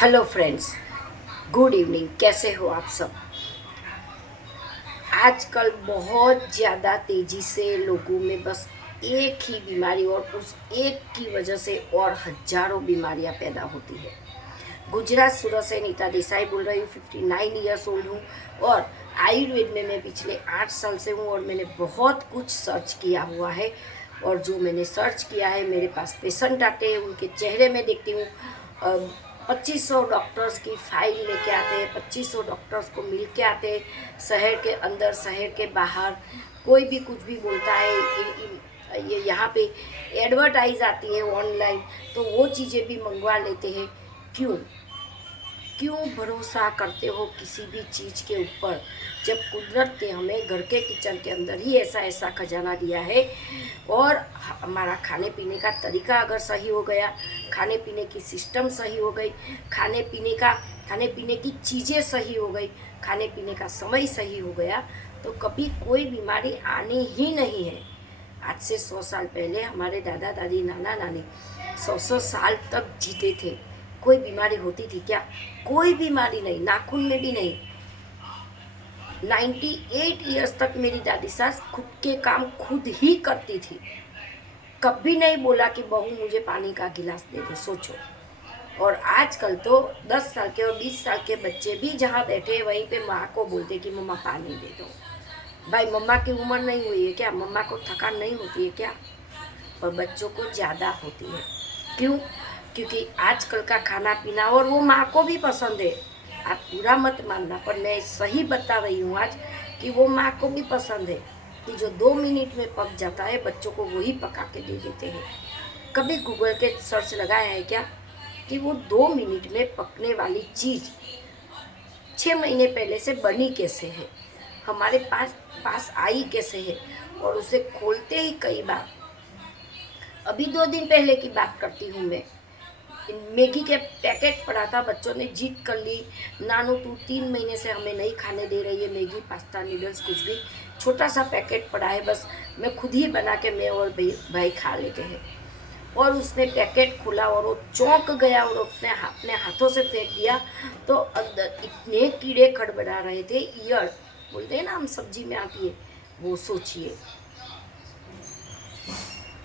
Hello friends, good evening. कैसे हो आप सब? आजकल बहुत ज़्यादा तेज़ी से लोगों में बस एक ही बीमारी और उस एक की वजह से और हजारों बीमारियां पैदा होती है। गुजरात सूरत से नीता देसाई बोल रही हूँ। 59 ईयर्स ओल्ड हूँ और आयुर्वेद में मैं पिछले 8 साल से हूँ और मैंने बहुत कुछ सर्च किया हुआ है। और जो मैंने सर्च किया है, मेरे पास पेशेंट आते हैं, उनके चेहरे में देखती हूँ। 2500 डॉक्टर्स की फाइल लेके आते हैं, 2500 डॉक्टर्स को मिल के आते हैं। शहर के अंदर, शहर के बाहर कोई भी कुछ भी बोलता है। ये यहाँ पे एडवर्टाइज आती है ऑनलाइन, तो वो चीज़ें भी मंगवा लेते हैं। क्यों क्यों भरोसा करते हो किसी भी चीज़ के ऊपर, जब कुदरत ने हमें घर के किचन के अंदर ही ऐसा ऐसा खजाना दिया है। और हमारा खाने पीने का तरीका अगर सही हो गया, खाने पीने की सिस्टम सही हो गई, खाने पीने की चीज़ें सही हो गई, खाने पीने का समय सही हो गया, तो कभी कोई बीमारी आनी ही नहीं है। आज से 100 साल पहले हमारे दादा दादी, नाना नानी 100 साल तक जीते थे। कोई बीमारी होती थी क्या? कोई बीमारी नहीं, नाखून में भी नहीं। 98 ईयर्स तक मेरी दादी सास खुद के काम खुद ही करती थी। कभी नहीं बोला कि बहू मुझे पानी का गिलास दे दे। सोचो। और आजकल तो 10 साल के और 20 साल के बच्चे भी जहाँ बैठे वहीं पे माँ को बोलते कि मम्मा पानी दे दो। भाई, मम्मा की उम्र नहीं हुई है क्या? मम्मा को थकान नहीं होती है क्या? और बच्चों को ज़्यादा होती है। क्यों? क्योंकि आजकल का खाना पीना, और वो माँ को भी पसंद है। आप पूरा मत मानना, पर मैं सही बता रही हूँ आज कि वो माँ को भी पसंद है कि जो 2 मिनट में पक जाता है, बच्चों को वही पका के दे देते हैं। कभी गूगल के सर्च लगाया है क्या कि वो 2 मिनट में पकने वाली चीज़ 6 महीने पहले से बनी कैसे है, हमारे पास पास आई कैसे है, और उसे खोलते ही कई बार। अभी 2 दिन पहले की बात करती हूँ मैं। मैगी के पैकेट पड़ा था, बच्चों ने जीत कर ली। नानू, तू 3 महीने से हमें नहीं खाने दे रही है मैगी, पास्ता, नूडल्स, कुछ भी। छोटा सा पैकेट पड़ा है, बस मैं खुद ही बना के मैं और भाई खा लेते हैं। और उसने पैकेट खोला और वो चौंक गया और अपने हाथों से फेंक दिया। तो अंदर इतने कीड़े खड़बड़ा रहे थे। ईयर बोलते हैं ना, हम सब्जी में आती है वो। सोचिए,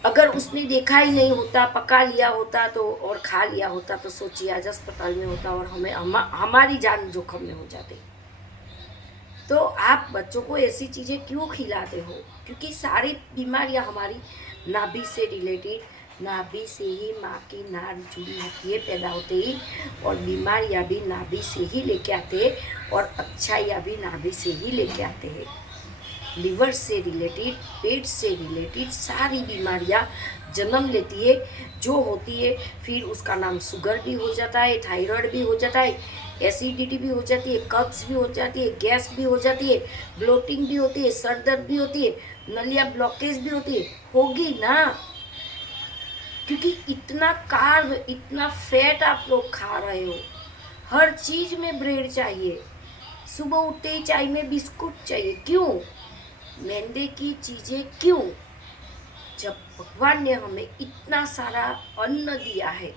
अगर उसने देखा ही नहीं होता, पका लिया होता तो और खा लिया होता, तो सोचिए आज अस्पताल में होता और हमारी जान जोखम में हो जाती। तो आप बच्चों को ऐसी चीज़ें क्यों खिलाते हो? क्योंकि सारी बीमारियां हमारी नाभि से रिलेटेड, नाभि से ही माँ की नाड़ जुड़ी होती है पैदा होते ही। और बीमारियां भी नाभि से ही लेके आते हैं और अच्छाइयाँ भी नाभि से ही लेके आते हैं। लिवर से रिलेटेड, पेट से रिलेटेड सारी बीमारियां जन्म लेती है, जो होती है। फिर उसका नाम शुगर भी हो जाता है, थायराइड भी हो जाता है, एसिडिटी भी हो जाती है, कब्ज भी हो जाती है, गैस भी हो जाती है, ब्लोटिंग भी होती है, सर दर्द भी होती है, नलिया ब्लॉकेज भी होती है। होगी ना, क्योंकि इतना कार्ब, इतना फैट आप लोग खा रहे हो। हर चीज़ में ब्रेड चाहिए, सुबह उठते ही चाय में बिस्कुट चाहिए। क्यों? मैदे की चीज़ें क्यों? जब भगवान ने हमें इतना सारा अन्न दिया है,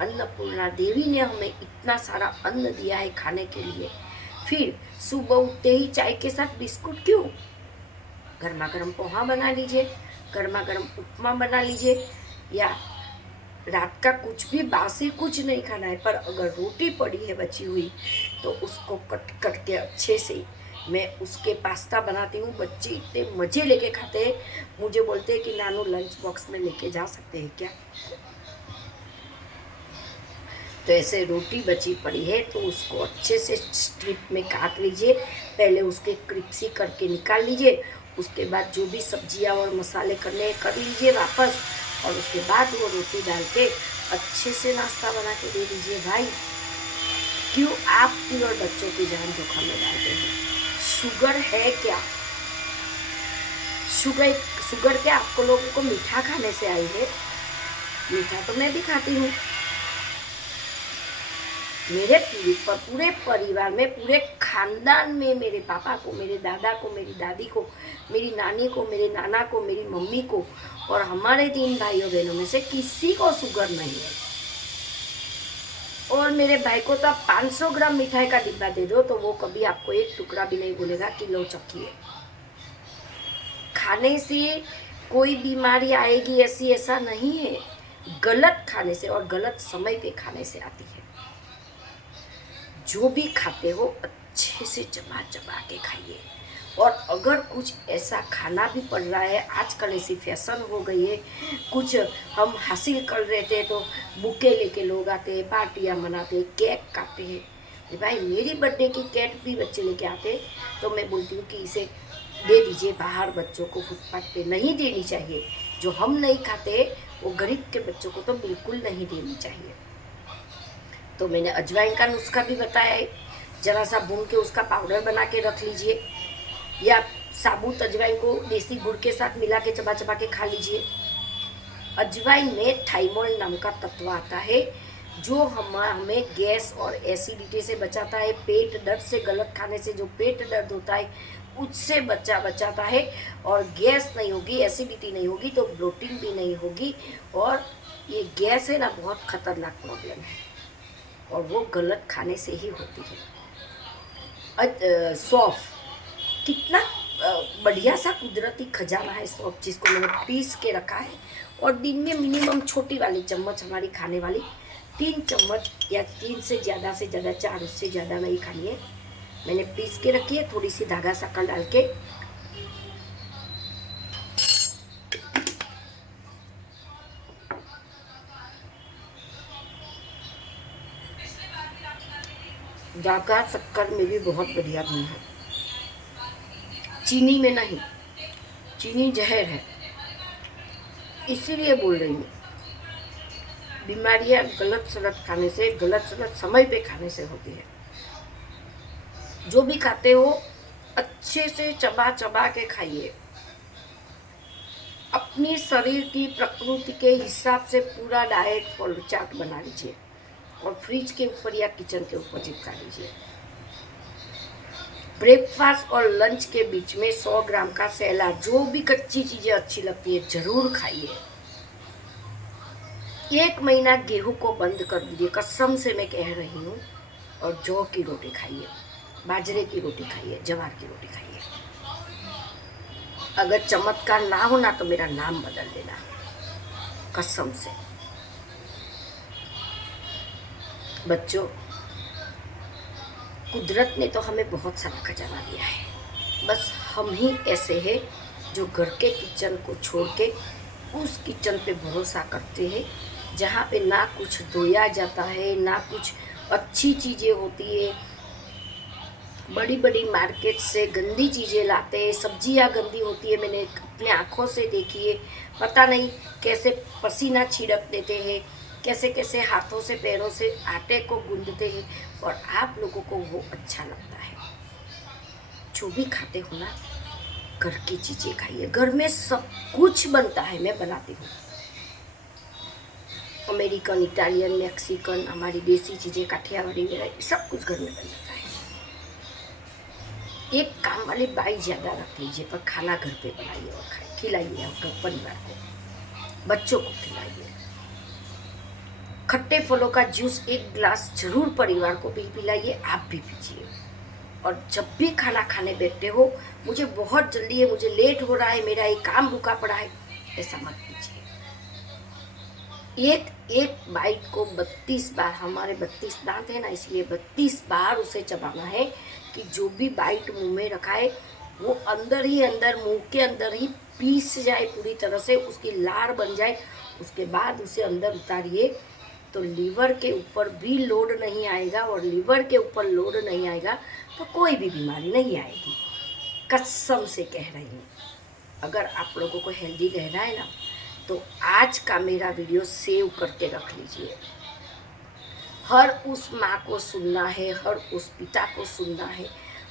अन्नपूर्णा देवी ने हमें इतना सारा अन्न दिया है खाने के लिए, फिर सुबह उठते ही चाय के साथ बिस्कुट क्यों? गर्मा गर्म पोहा बना लीजिए, गर्मा गर्म उपमा बना लीजिए, या रात का कुछ भी बासी कुछ नहीं खाना है। पर अगर रोटी पड़ी है बची हुई, तो उसको कट कट के अच्छे से मैं उसके पास्ता बनाती हूँ। बच्चे इतने मज़े लेके खाते हैं, मुझे बोलते हैं कि नानू लंच बॉक्स में लेके जा सकते हैं क्या? तो ऐसे रोटी बची पड़ी है तो उसको अच्छे से स्ट्रिप में काट लीजिए। पहले उसके क्रिप्सी करके निकाल लीजिए, उसके बाद जो भी सब्जियां और मसाले करने कर लीजिए वापस, और उसके बाद वो रोटी डाल के अच्छे से नाश्ता बना के दे दीजिए। भाई, क्यों आपकी और बच्चों की जान जोखिम में डालते हैं? शुगर है क्या? शुगर शुगर क्या आपको लोगों को मीठा खाने से आई है? मीठा तो मैं भी खाती हूँ। मेरे पूरे परिवार में, पूरे खानदान में, मेरे पापा को, मेरे दादा को, मेरी दादी को, मेरी नानी को, मेरे नाना को, मेरी मम्मी को और हमारे 3 भाइयों बहनों में से किसी को शुगर नहीं है। और मेरे भाई को तो आप 500 ग्राम मिठाई का डिब्बा दे दो तो वो कभी आपको एक टुकड़ा भी नहीं बोलेगा कि लो चखिए। खाने से कोई बीमारी आएगी ऐसी ऐसा नहीं है, गलत खाने से और गलत समय पे खाने से आती है। जो भी खाते हो अच्छे से चबा चबा के खाइए। और अगर कुछ ऐसा खाना भी पड़ रहा है, आजकल ऐसी फैशन हो गई है, कुछ हम हासिल कर रहे थे तो बुके लेके लोग आते हैं, पार्टियाँ मनाते हैं, केक काटते हैं। भाई मेरी बर्थडे की केक भी बच्चे लेके आते तो मैं बोलती हूँ कि इसे दे दीजिए बाहर, बच्चों को फुटपाथ पे नहीं देनी चाहिए। जो हम नहीं खाते वो गरीब के बच्चों को तो बिल्कुल नहीं देनी चाहिए। तो मैंने अजवाइन का नुस्खा भी बताया है, ज़रा सा भून के उसका पाउडर बना के रख लीजिए, या साबुत अजवाइन को देसी गुड़ के साथ मिला के चबा चबा के खा लीजिए। अजवाइन में थाइमोल नाम का तत्व आता है जो हमें गैस और एसिडिटी से बचाता है। पेट दर्द से, गलत खाने से जो पेट दर्द होता है उससे बचाता है। और गैस नहीं होगी, एसिडिटी नहीं होगी तो ब्लोटिंग भी नहीं होगी। और ये गैस है ना, बहुत खतरनाक प्रॉब्लम है और वो गलत खाने से ही होती है। सौंफ कितना बढ़िया सा कुदरती खजाना है सौंफ, जिसको मैंने पीस के रखा है। और दिन में मिनिमम छोटी वाली चम्मच, हमारी खाने वाली 3 चम्मच या 3 से ज़्यादा 4, उससे ज़्यादा नहीं खानी है। मैंने पीस के रखी है, थोड़ी सी धागा शक्कर डाल के। धागा शक्कर में भी बहुत बढ़िया गुण है, चीनी में नहीं। चीनी जहर है, इसीलिए बोल रही हूँ। बीमारियाँ गलत सलत खाने से, गलत सलत समय पे खाने से होती है। जो भी खाते हो अच्छे से चबा चबा के खाइए। अपनी शरीर की प्रकृति के हिसाब से पूरा डाइट फॉलो चार्ट बना लीजिए और फ्रिज के ऊपर या किचन के ऊपर चिपका लीजिए। ब्रेकफास्ट और लंच के बीच में 100 ग्राम का सैलाड, जो भी कच्ची चीज़ें अच्छी लगती है जरूर खाइए। 1 महीना गेहूं को बंद कर दीजिए, कसम से मैं कह रही हूँ। और जौ की रोटी खाइए, बाजरे की रोटी खाइए, ज्वार की रोटी खाइए। अगर चमत्कार ना हो ना तो मेरा नाम बदल देना, कसम से। बच्चों, कुदरत ने तो हमें बहुत सारा खजाना दिया है, बस हम ही ऐसे हैं जो घर के किचन को छोड़ के उस किचन पे भरोसा करते हैं जहाँ पे ना कुछ धोया जाता है, ना कुछ अच्छी चीज़ें होती है। बड़ी बड़ी मार्केट से गंदी चीज़ें लाते हैं, सब्जियाँ गंदी होती है, मैंने अपने आँखों से देखी है। पता नहीं कैसे पसीना छिड़क देते हैं, कैसे कैसे हाथों से पैरों से आटे को गूंदते हैं, और आप लोगों को वो अच्छा लगता है। जो भी खाते हो ना, घर की चीज़ें खाइए। घर में सब कुछ बनता है, मैं बनाती हूँ। अमेरिकन, इटालियन, मैक्सिकन, हमारी देसी चीज़ें, काठियावाड़ी वैरायटी, सब कुछ घर में बन जाता है। एक काम वाली बाई ज़्यादा रख लीजिए, पर खाना घर पे बनाइए और खाइए, खिलाइए आपका परिवार को, बच्चों को खिलाइए। खट्टे फलों का जूस 1 गिलास जरूर परिवार को भी पिलाइए, आप भी पीजिए। और जब भी खाना खाने बैठते हो, मुझे बहुत जल्दी है, मुझे लेट हो रहा है, मेरा ये काम रुका पड़ा है, ऐसा मत कीजिए। एक बाइट को 32 बार, हमारे 32 दांत है ना, इसलिए 32 बार उसे चबाना है कि जो भी बाइट मुंह में रखा है वो अंदर ही अंदर, मुंह के अंदर ही पीस जाए पूरी तरह से, उसकी लार बन जाए। उसके बाद उसे अंदर उतारिए तो लीवर के ऊपर भी लोड नहीं आएगा, और लीवर के ऊपर लोड नहीं आएगा तो कोई भी बीमारी नहीं आएगी, कसम से कह रही हूँ। अगर आप लोगों को हेल्दी रहना है ना, तो आज का मेरा वीडियो सेव करके रख लीजिए। हर उस माँ को सुनना है, हर उस पिता को सुनना है,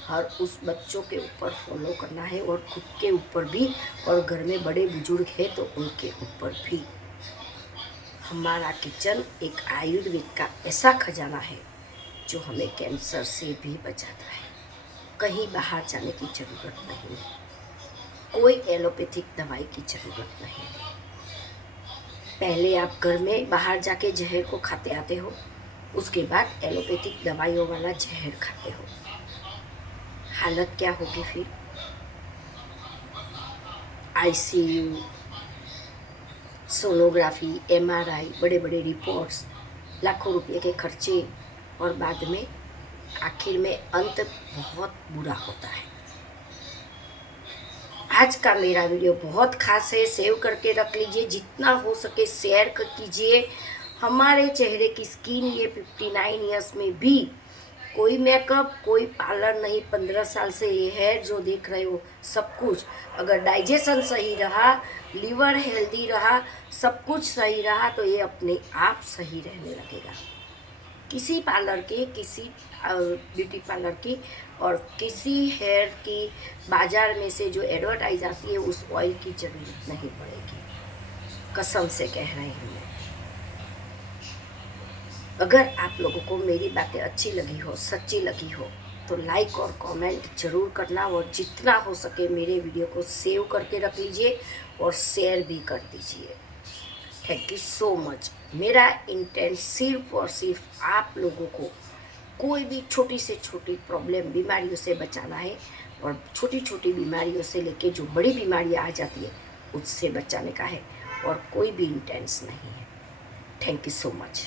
हर उस बच्चों के ऊपर फॉलो करना है, और खुद के ऊपर भी, और घर में बड़े बुजुर्ग हैं तो उनके ऊपर भी। हमारा किचन एक आयुर्वेद का ऐसा खजाना है जो हमें कैंसर से भी बचाता है। कहीं बाहर जाने की ज़रूरत नहीं, कोई एलोपैथिक दवाई की ज़रूरत नहीं। पहले आप घर में बाहर जाके जहर को खाते आते हो, उसके बाद एलोपैथिक दवाइयों वाला जहर खाते हो, हालत क्या होगी फिर? आईसीयू, सोनोग्राफी, एमआरआई, बड़े बड़े रिपोर्ट्स, लाखों रुपए के खर्चे, और बाद में आखिर में अंत बहुत बुरा होता है। आज का मेरा वीडियो बहुत खास है, सेव करके रख लीजिए, जितना हो सके शेयर कीजिए। हमारे चेहरे की स्किन ये 59 ईयर्स में भी कोई मेकअप, कोई पार्लर नहीं। 15 साल से ये हेयर जो देख रहे हो, सब कुछ अगर डाइजेशन सही रहा, लीवर हेल्दी रहा, सब कुछ सही रहा, तो ये अपने आप सही रहने लगेगा। किसी पार्लर के, किसी ब्यूटी पार्लर की और किसी हेयर की बाज़ार में से जो एडवर्टाइज आती है, उस ऑयल की ज़रूरत नहीं पड़ेगी, कसम से कह रही हूँ मैं। अगर आप लोगों को मेरी बातें अच्छी लगी हो, सच्ची लगी हो, तो लाइक और कमेंट जरूर करना, और जितना हो सके मेरे वीडियो को सेव करके रख लीजिए और शेयर भी कर दीजिए। Thank you so much. मेरा इंटेंट सिर्फ और सिर्फ आप लोगों को कोई भी छोटी से छोटी प्रॉब्लम, बीमारियों से बचाना है, और छोटी छोटी बीमारियों से लेके जो बड़ी बीमारियां आ जाती है उससे बचाने का है, और कोई भी इंटेंस नहीं है। Thank you so much.